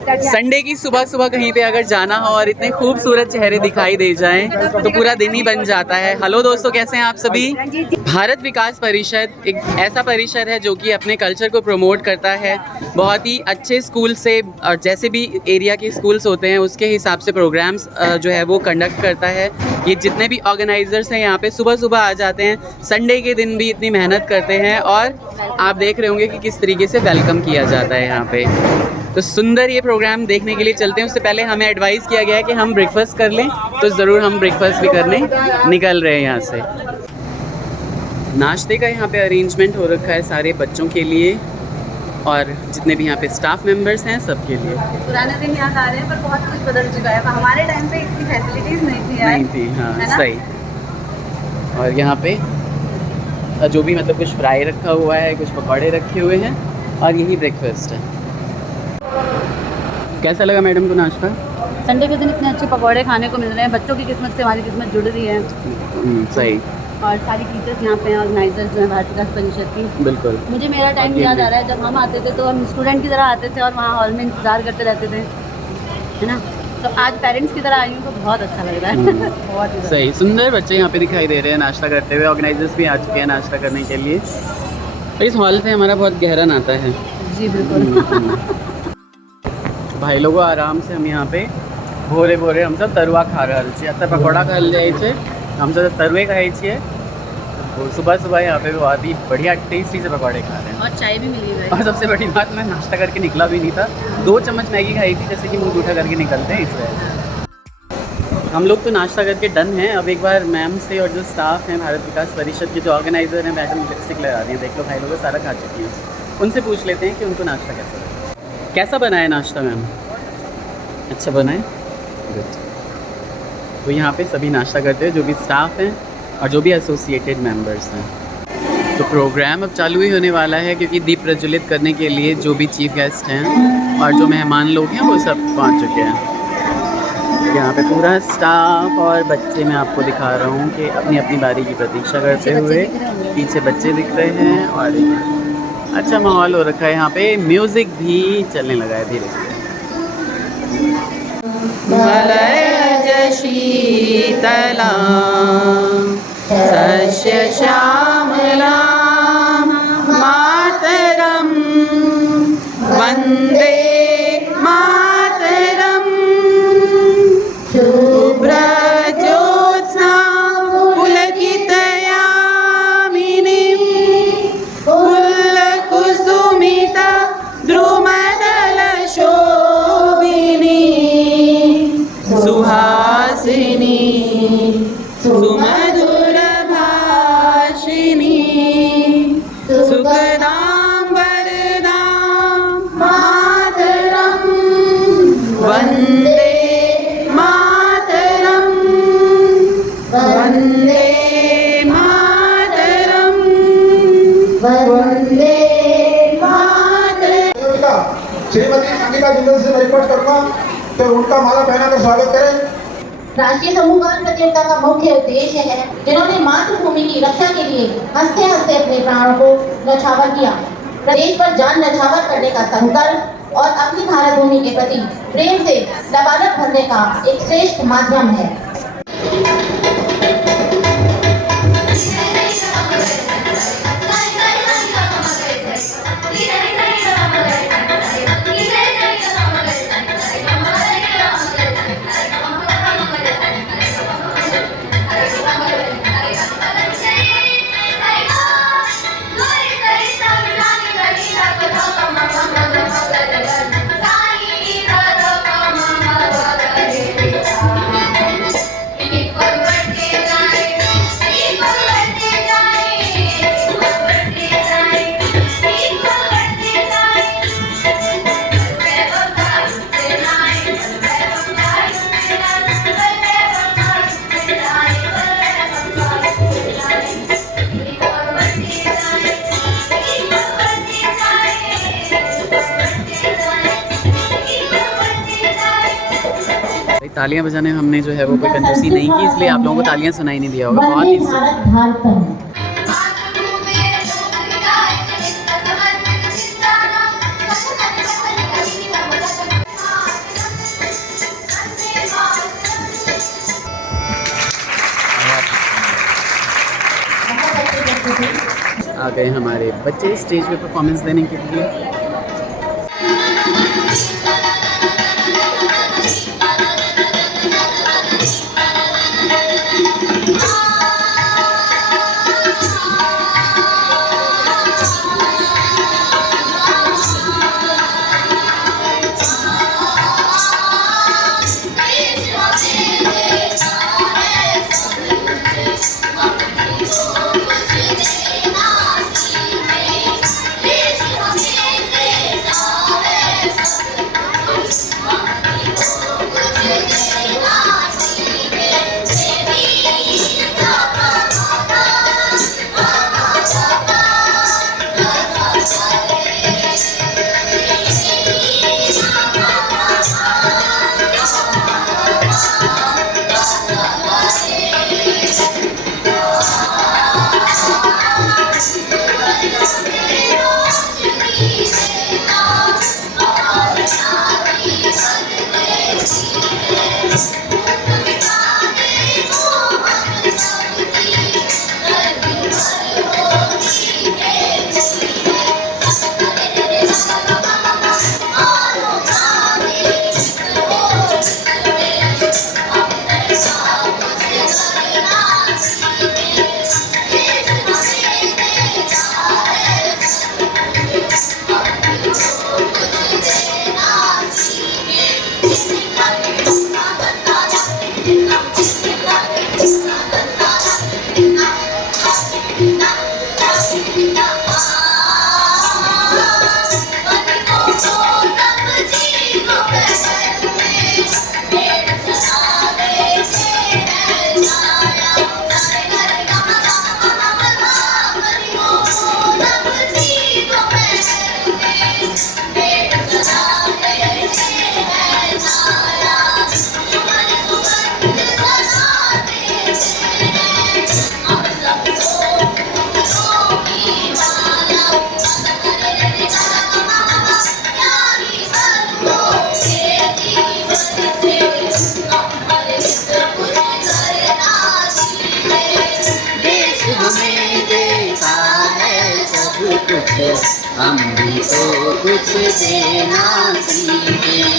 Sunday की सुबह सुबह कहीं पे अगर जाना हो और इतने खूबसूरत चेहरे दिखाई दे जाएं तो पूरा दिन ही बन जाता है। हेलो दोस्तों, कैसे हैं आप सभी। भारत विकास परिषद एक ऐसा परिषद है जो कि अपने कल्चर को प्रमोट करता है। बहुत ही अच्छे स्कूल से और जैसे भी एरिया के स्कूल्स होते हैं उसके हिसाब से प्रोग्राम्स जो है वो कंडक्ट करता है। ये जितने भी ऑर्गेनाइजर्स हैं यहाँ पे सुबह सुबह आ जाते हैं, संडे के दिन भी इतनी मेहनत करते हैं और आप देख रहे होंगे कि किस तरीके से वेलकम किया जाता है यहाँ पे। तो सुंदर ये प्रोग्राम देखने के लिए चलते हैं। उससे पहले हमें एडवाइस किया गया है कि हम ब्रेकफास्ट कर लें, तो ज़रूर हम ब्रेकफास्ट भी करने निकल रहे हैं यहाँ से। नाश्ते का यहाँ पे अरेंजमेंट हो रखा है सारे बच्चों के लिए और जितने भी यहाँ पे स्टाफ मेंबर्स हैं सबके लिए। पुराने दिन याद आ रहे हैं पर बहुत कुछ बदल चुका है। हमारे टाइम पे इतनी फैसिलिटीज़ नहीं थी यार। नहीं थी, हाँ सही। और यहाँ पे जो भी मतलब कुछ फ्राई रखा हुआ है, कुछ पकौड़े रखे हुए हैं और यही ब्रेकफास्ट है। कैसा लगा मैडम को नाश्ता? संडे के दिन इतने अच्छे पकौड़े खाने को मिल रहे हैं। बच्चों की किस्मत से हमारी किस्मत जुड़ रही है। सही। और सारी टीचर्स यहाँ पे हैं, ऑर्गेनाइजर जो है भारत विकास परिषद की। बिल्कुल। मुझे मेरा टाइम याद आ रहा है जब हम आते थे तो हम स्टूडेंट की तरह आते थे और वहाँ हॉल में इंतज़ार करते रहते थे, है ना। तो आज पेरेंट्स की तरह आई हूँ तो बहुत अच्छा लग रहा है। बहुत ही सही। सुंदर बच्चे यहाँ पे दिखाई दे रहे हैं नाश्ता करते हुए। ऑर्गेनाइजर्स भी आ चुके हैं नाश्ता करने के लिए। इस हॉल से हमारा बहुत गहरा नाता है। जी बिल्कुल। भाई लोगो आराम से हम यहाँ पे भोरे भोरे हम सब तरुआ खा रहल छी। अत पकौड़ा खाल जाए छे, हम सब तरुए खाई छिए। सुबह सुबह यहाँ पे बहुत ही बढ़िया टेस्टी से पकौड़े खा रहे हैं और चाय भी मिली है। और सबसे बड़ी बात, मैं नाश्ता करके निकला भी नहीं था। 2 चम्मच मैगी खाई थी, जैसे कि मुँह जूठा करके निकलते हैं, इस वजह से। हम लोग तो नाश्ता करके डन हैं। अब एक बार मैम से और जो स्टाफ हैं भारत विकास परिषद के जो ऑर्गेनाइजर हैं, मैडम लिपस्टिक लगा रही हैं, देख लो भाई लोग सारा खा चुकी हैं। उनसे पूछ लेते हैं कि उनको नाश्ता कैसा लगा। कैसा बना है नाश्ता मैम? अच्छा बना है, गुड। तो यहाँ पे सभी नाश्ता करते हैं, जो भी स्टाफ हैं और जो भी एसोसिएटेड मेंबर्स हैं। तो प्रोग्राम अब चालू ही होने वाला है क्योंकि दीप प्रज्वलित करने के लिए जो भी चीफ गेस्ट हैं और जो मेहमान लोग हैं वो सब पहुँच चुके हैं। यहाँ पे पूरा स्टाफ और बच्चे मैं आपको दिखा रहा हूँ कि अपनी अपनी बारी की प्रतीक्षा करते हुए। पीछे बच्चे दिख रहे हैं और अच्छा माहौल हो रखा है। यहाँ पे म्यूज़िक भी चलने लगा है धीरे धीरे। मलयज शीतला सस्य श्यामला मातरम वंदे मातरम। शुभ्रज्योत्स्ना पुलकितयामिनीं पुल्लकुसुमिता द्रुमदलशोभिनी सुहासिनी सुमधुरभाषिणी सुखदां वरदां मातरं वन्दे मातरं वन्दे मातरं वन्दे मातरं। श्रीमती संगीता जिंदल से रिपोर्ट करूंगा तो उनका माला पहनाकर स्वागत करें। राष्ट्रीय समूहगान प्रतियोगिता का मुख्य उद्देश्य है जिन्होंने मातृभूमि की रक्षा के लिए हंसते हंसते अपने प्राणों को न्यौछावर किया, प्रदेश पर जान न्यौछावर करने का संकल्प और अपनी भारत भूमि के प्रति प्रेम से लबालब भरने का एक श्रेष्ठ माध्यम है। तालियां बजाने हमने जो है वो कोई कंजूसी नहीं की, इसलिए आप लोगों को तालियां सुनाई नहीं दिया होगा। बहुत ही गए हमारे बच्चे स्टेज पे परफॉर्मेंस देने के लिए। हम भी तो कुछ देना सीखे।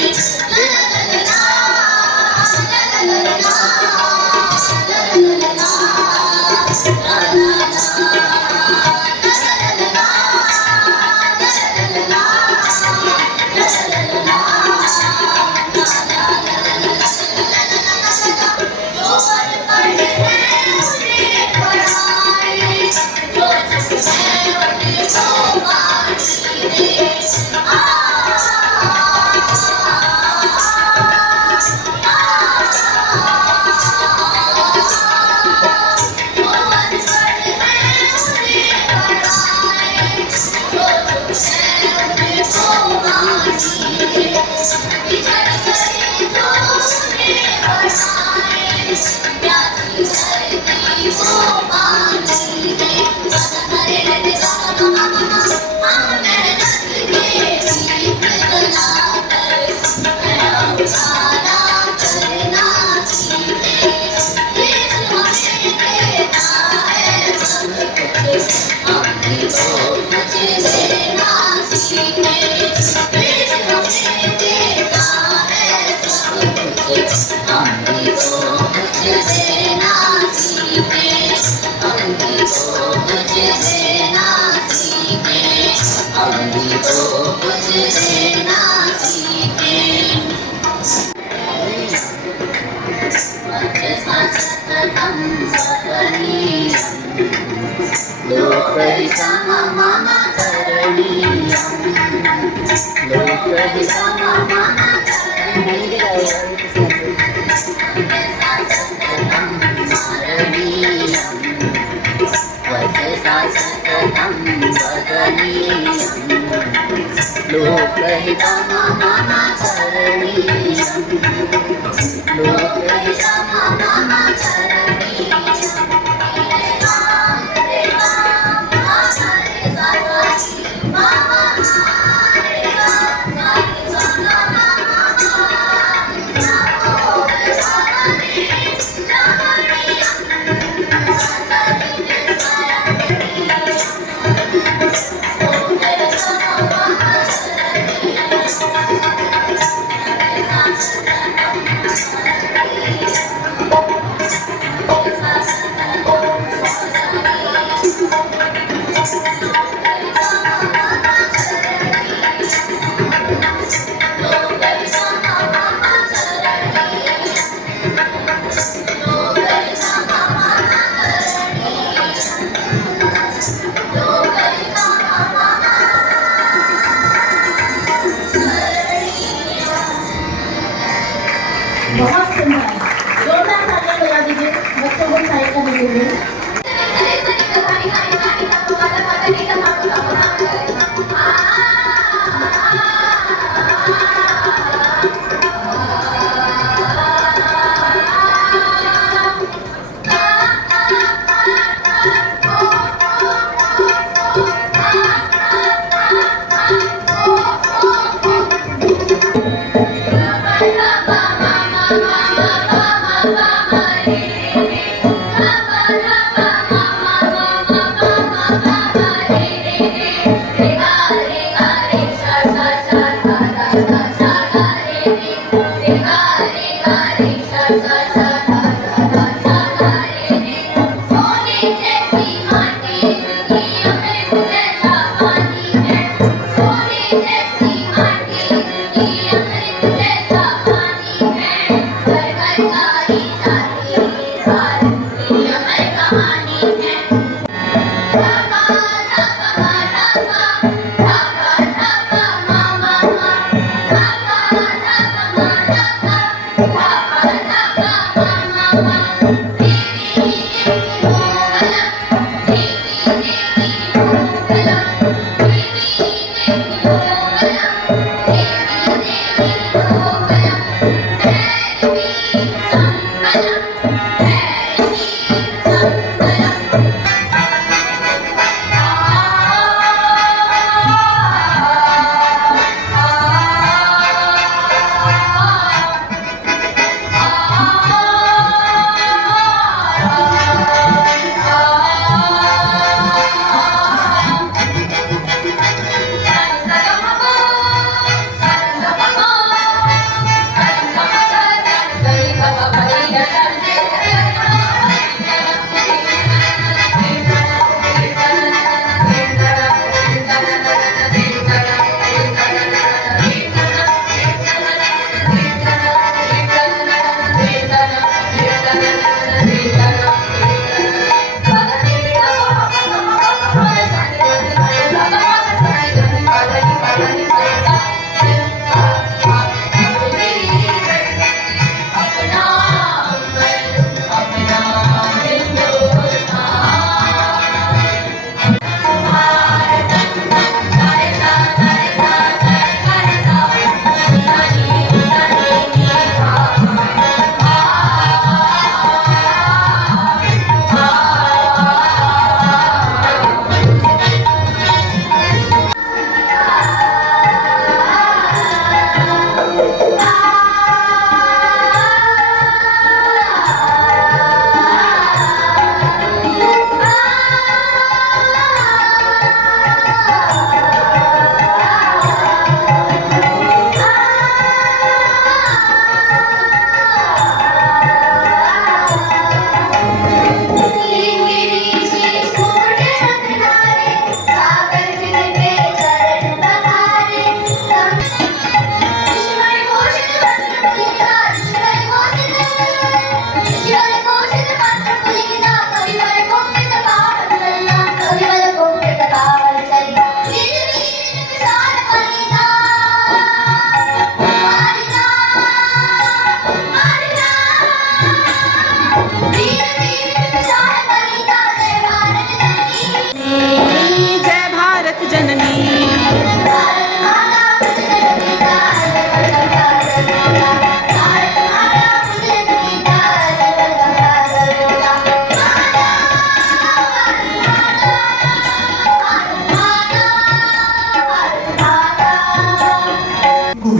बहुत सुंदर, जोरदार तालियां बजा दीजिए बच्चों को साइड करने के लिए।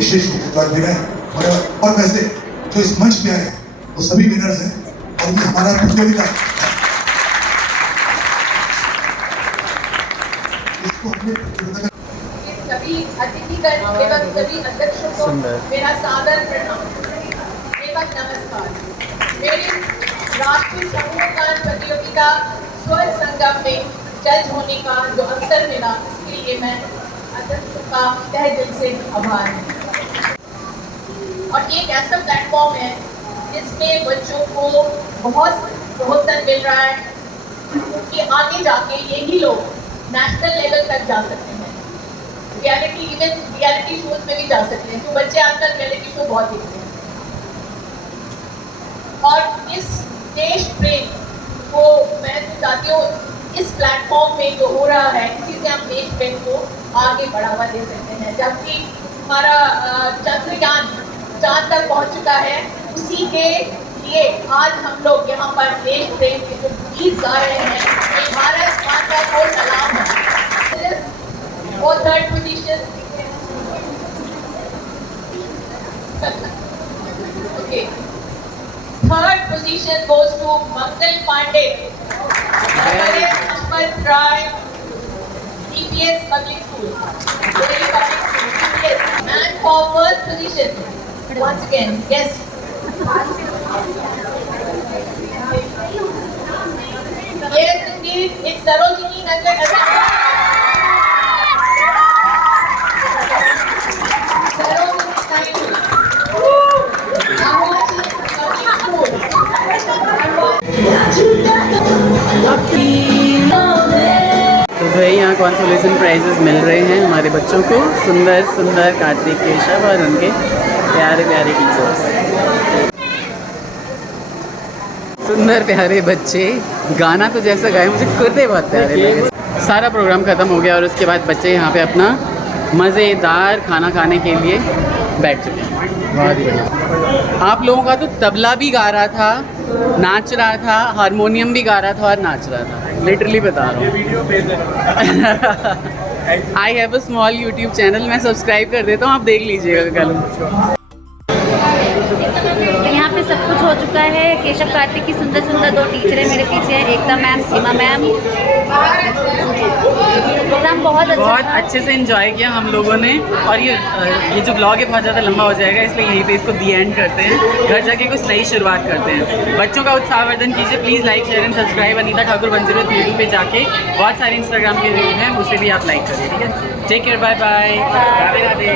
विशेष उम्मीदवार विनर और वैसे जो इस मंच पे आए वो सभी विनर्स हैं और ये हमारा प्रतियोगिता इसको अपने प्रतियोगिता सभी अतिथिगण एवं सभी अध्यक्षों को मेरा सादर प्रणाम एवं नमस्कार। मेरी राष्ट्रीय समूह गान प्रतियोगिता स्वर संगम में जज होने का जो अवसर मिला इसके लिए मैं अध्यक्षों का तहे दिल से आभार है। और ये एक ऐसा प्लेटफॉर्म है जिसमें बच्चों को बहुत प्रोत्साहन मिल रहा है कि आगे जाके यही लोग नेशनल लेवल तक जा सकते हैं, रियलिटी शोज में भी जा सकते हैं। तो बच्चे आजकल रियलिटी शो बहुत देखते हैं। इस देश प्रेम को मैं चाहती हूँ इस प्लेटफॉर्म में जो हो रहा है इसी से हम देश प्रेम को आगे बढ़ावा दे सकते हैं। जबकि हमारा चंद्रयान चांद तक पहुँच चुका है, उसी के लिए आज हम लोग यहाँ पर देश प्रेम के जो गीत गा रहे हैं, ये भारत माता को सलाम है। और third position okay. Third position goes to Mangal Pandey, Ahmed Rai, DPS Public School, Delhi Public School, DPS. And for first position, once again, yes. Yes, indeed, it's Sarojini Nagar. तो भाई यहाँ कॉन्सोलेशन प्राइजेस मिल रहे हैं हमारे बच्चों को, सुंदर सुंदर कार्तिक केशव और उनके प्यारे प्यारे टीचर्स। सुंदर प्यारे बच्चे, गाना तो जैसा गाए मुझे खुद ही बहुत प्यारे लगे। सारा प्रोग्राम ख़त्म हो गया और उसके बाद बच्चे यहाँ पे अपना मज़ेदार खाना खाने के लिए बैठ चुके हैं। बहुत ही बढ़िया। आप लोगों का तो तबला भी गा रहा था, नाच रहा था, हारमोनियम भी गा रहा था और नाच रहा था, लिटरली बता रहा हूँ। I have a small YouTube channel, मैं सब्सक्राइब कर देता हूँ, आप देख लीजिएगा कल। तो यहाँ पे सब कुछ हो चुका है। केशव कार्तिक की सुंदर सुंदर 2 टीचरें मेरे पीछे हैं, एकता मैम, सीमा मैम। प्रोग्राम बहुत अच्छे से एंजॉय किया हम लोगों ने। और ये जो ब्लॉग है बहुत ज़्यादा लंबा हो जाएगा, इसलिए यहीं पे इसको दी एंड करते हैं। घर जाके कुछ नई शुरुआत करते हैं। बच्चों का उत्साहवर्धन कीजिए please, like share and subscribe. Anita Thakur 108 YouTube पे जाके बहुत सारे इंस्टाग्राम के रील हैं, उसे भी आप लाइक करिए, ठीक है। Take care, bye bye, Radhe Radhe.